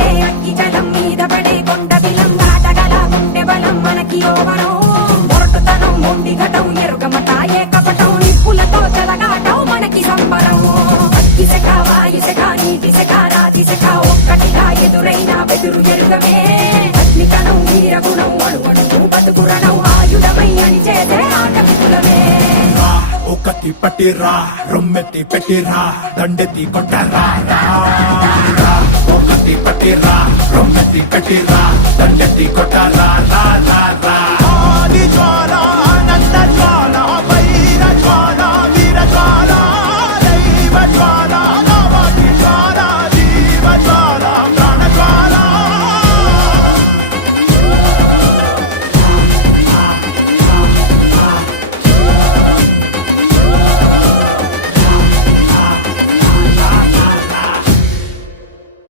పడే అగ్గి జలం మీద పడే కొండ బిలం దాటగల గుండె బలం మనకి యోవనం మొరటుతనం మొండి ఘటం ఎరుగమట ఏకపటం నిప్పులతో చెలగాటం మనకి సంబరం అగ్గిసెక వాయుసెక నీటిసెక రాతిసెక ఒక్కటిగా ఎదురైన బెదురు ఎరుగమే అగ్నికణం వీరగుణం అణువణువు బతుకురణం ఆయుధమై అని చేసే ఆటవికులమే ఒకటి పట్టిరా రొమ్మెత్తి పెట్టిరా దండెత్తి కొట్టరా ఒకటి పట్టిరా రొమ్మెత్తి పెట్టిరా దండెత్తి కొట్టరా రా రా రా